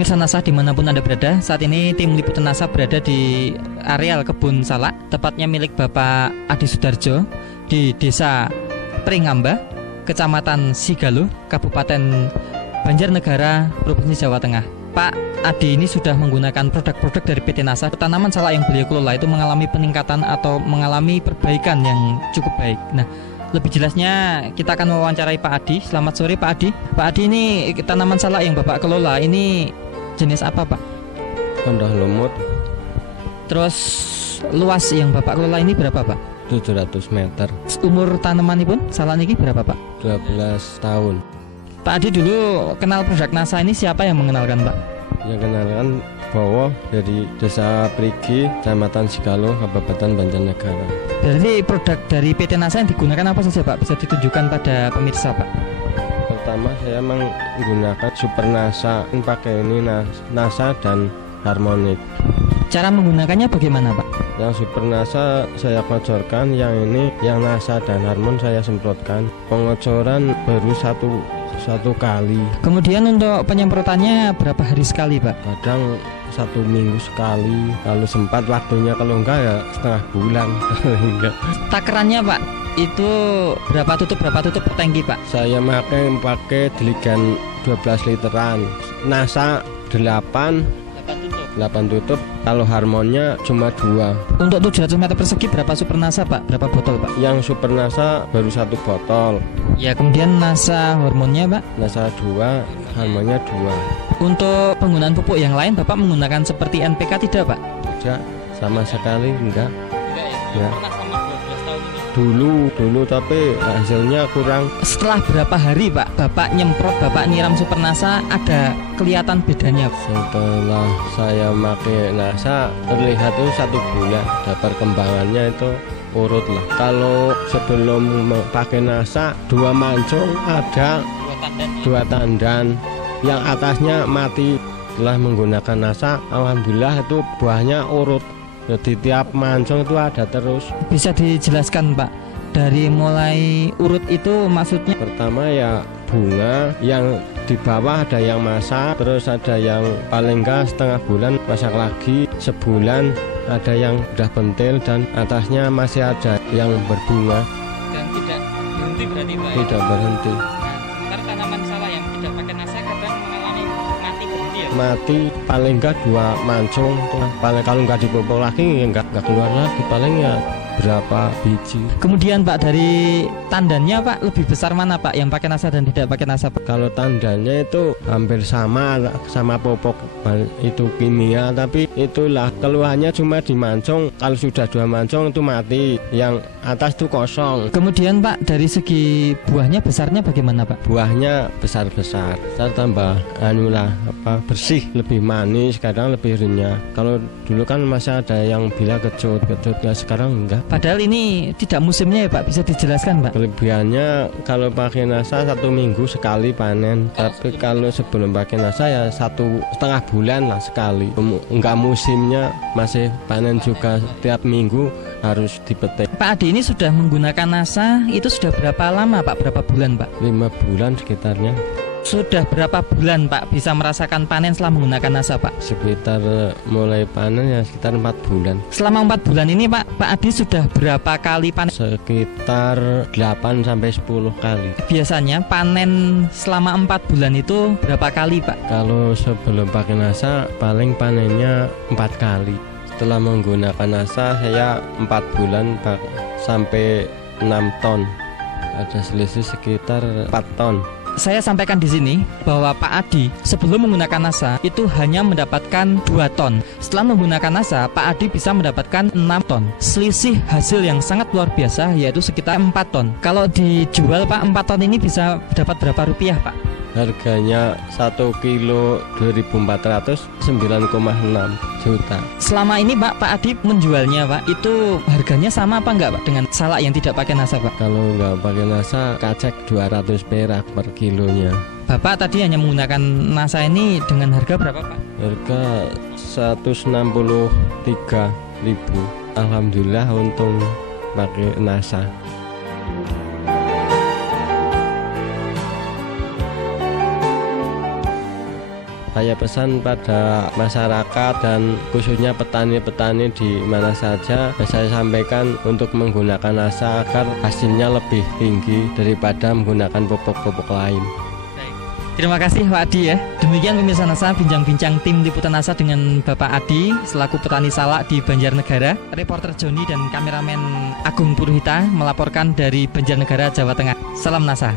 Pemirsa NASA dimanapun Anda berada, saat ini tim liputan NASA berada di areal kebun salak, tepatnya milik Bapak Adi Sudarjo di Desa Pringamba, Kecamatan Sigaluh, Kabupaten Banjarnegara, Provinsi Jawa Tengah. Pak Adi ini sudah menggunakan produk-produk dari PT NASA. Tanaman salak yang beliau kelola itu mengalami peningkatan atau mengalami perbaikan yang cukup baik. Nah, lebih jelasnya kita akan mewawancarai Pak Adi. Selamat sore Pak Adi. Pak Adi, ini tanaman salak yang Bapak kelola ini jenis apa Pak? Kondah lumut. Terus luas yang Bapak kelola ini berapa Pak? 700 meter. Umur tanamanipun salak ini berapa Pak? 12 tahun. Pak Adi dulu kenal produk NASA ini siapa yang mengenalkan Pak? Yang kenalkan Bowo dari Desa Prigi, Kecamatan Sigaluh, Kabupaten Banjarnegara. Berarti produk dari PT NASA yang digunakan apa saja Pak? Bisa ditunjukkan pada pemirsa Pak? Pertama saya menggunakan Super NASA, pakai ini NASA dan Harmonic. Cara menggunakannya bagaimana Pak? Yang Super NASA saya kocorkan, yang ini yang NASA dan Harmon saya semprotkan. Pengocoran baru satu kali. Kemudian untuk penyemprotannya berapa hari sekali Pak? Kadang 1 minggu sekali, kalau sempat waktunya, kalau enggak ya setengah bulan. Enggak. Takarannya Pak, itu berapa tutup per tangki Pak? Saya pakai diligan 12 literan, NASA 8 tutup, kalau Harmonnya cuma 2. Untuk 700 meter persegi berapa Super NASA Pak? Berapa botol Pak? Yang Super NASA baru 1 botol. Ya, kemudian NASA hormonnya Pak? NASA 2, Harmonnya 2. Untuk penggunaan pupuk yang lain Bapak menggunakan seperti NPK tidak Pak? Tidak, sama sekali enggak. Tidak Ya. Pernah sama 12 tahun ini? Dulu tapi hasilnya kurang. Setelah berapa hari Pak Bapak nyemprot, Bapak nyiram Super NASA, ada kelihatan bedanya? Setelah saya pakai NASA terlihat itu 1 bulan, dan perkembangannya itu urut lah. Kalau sebelum pakai NASA 2 mancung ada 2 tandan, yang atasnya mati. Setelah menggunakan NASA, alhamdulillah itu buahnya urut. Jadi tiap mancung itu ada terus. Bisa dijelaskan Pak, dari mulai urut itu maksudnya? Pertama ya bunga, yang di bawah ada yang masak, terus ada yang paling enggak setengah bulan masak lagi, sebulan ada yang udah pentil, dan atasnya masih ada yang berbunga. Dan tidak berhenti berarti Pak? Tidak berhenti. Sementara tanaman salak yang tidak pakai NASA kadang mengalami mati berhenti ya? Mati paling enggak 2 mancung, paling kalau enggak dipupuk lagi enggak keluar lagi, paling ya berapa biji. Kemudian Pak, dari tandannya Pak lebih besar mana Pak, yang pakai NASA dan tidak pakai NASA Pak? Kalau tandannya itu hampir sama pupuk itu kimia, tapi itulah keluhannya cuma di mancung. Kalau sudah 2 mancung itu mati, yang atas itu kosong. Kemudian Pak, dari segi buahnya besarnya bagaimana Pak? Buahnya besar-besar, tambah bersih, lebih manis, kadang lebih renyah. Kalau dulu kan masih ada yang bila kecut ya, sekarang enggak. Padahal ini tidak musimnya ya Pak, bisa dijelaskan Pak? Kelebihannya kalau pakai NASA 1 minggu sekali panen, tapi kalau sebelum pakai NASA ya 1,5 bulan lah sekali. Enggak musimnya, masih panen juga tiap minggu harus dipetik. Pak Adi ini sudah menggunakan NASA itu sudah berapa lama Pak? Berapa bulan Pak? 5 bulan sekitarnya. Sudah berapa bulan Pak bisa merasakan panen setelah menggunakan NASA Pak? Sekitar mulai panen ya sekitar 4 bulan. Selama 4 bulan ini Pak Adi sudah berapa kali panen? Sekitar 8-10 kali. Biasanya panen selama 4 bulan itu berapa kali Pak? Kalau sebelum pakai NASA paling panennya 4 kali. Setelah menggunakan NASA saya 4 bulan sampai 6 ton. Ada selisih sekitar 4 ton. Saya sampaikan di sini bahwa Pak Adi sebelum menggunakan NASA itu hanya mendapatkan 2 ton. Setelah menggunakan NASA, Pak Adi bisa mendapatkan 6 ton. Selisih hasil yang sangat luar biasa, yaitu sekitar 4 ton. Kalau dijual Pak, 4 ton ini bisa dapat berapa rupiah Pak? Harganya 1 kilo 2.400, 9,6 juta. Selama ini Pak Adi menjualnya Pak, itu harganya sama apa enggak Pak dengan salak yang tidak pakai NASA Pak? Kalau nggak pakai NASA kacek 200 perak per kilonya. Bapak tadi hanya menggunakan NASA ini dengan harga berapa Pak? Harga 163.000. Alhamdulillah untung pakai NASA. Saya pesan pada masyarakat dan khususnya petani-petani di mana saja, saya sampaikan untuk menggunakan NASA agar hasilnya lebih tinggi daripada menggunakan pupuk-pupuk lain. Terima kasih Pak Adi ya. Demikian pemirsa NASA, bincang-bincang tim liputan NASA dengan Bapak Adi selaku petani salak di Banjarnegara. Reporter Joni dan kameramen Agung Purhita melaporkan dari Banjarnegara, Jawa Tengah. Salam NASA.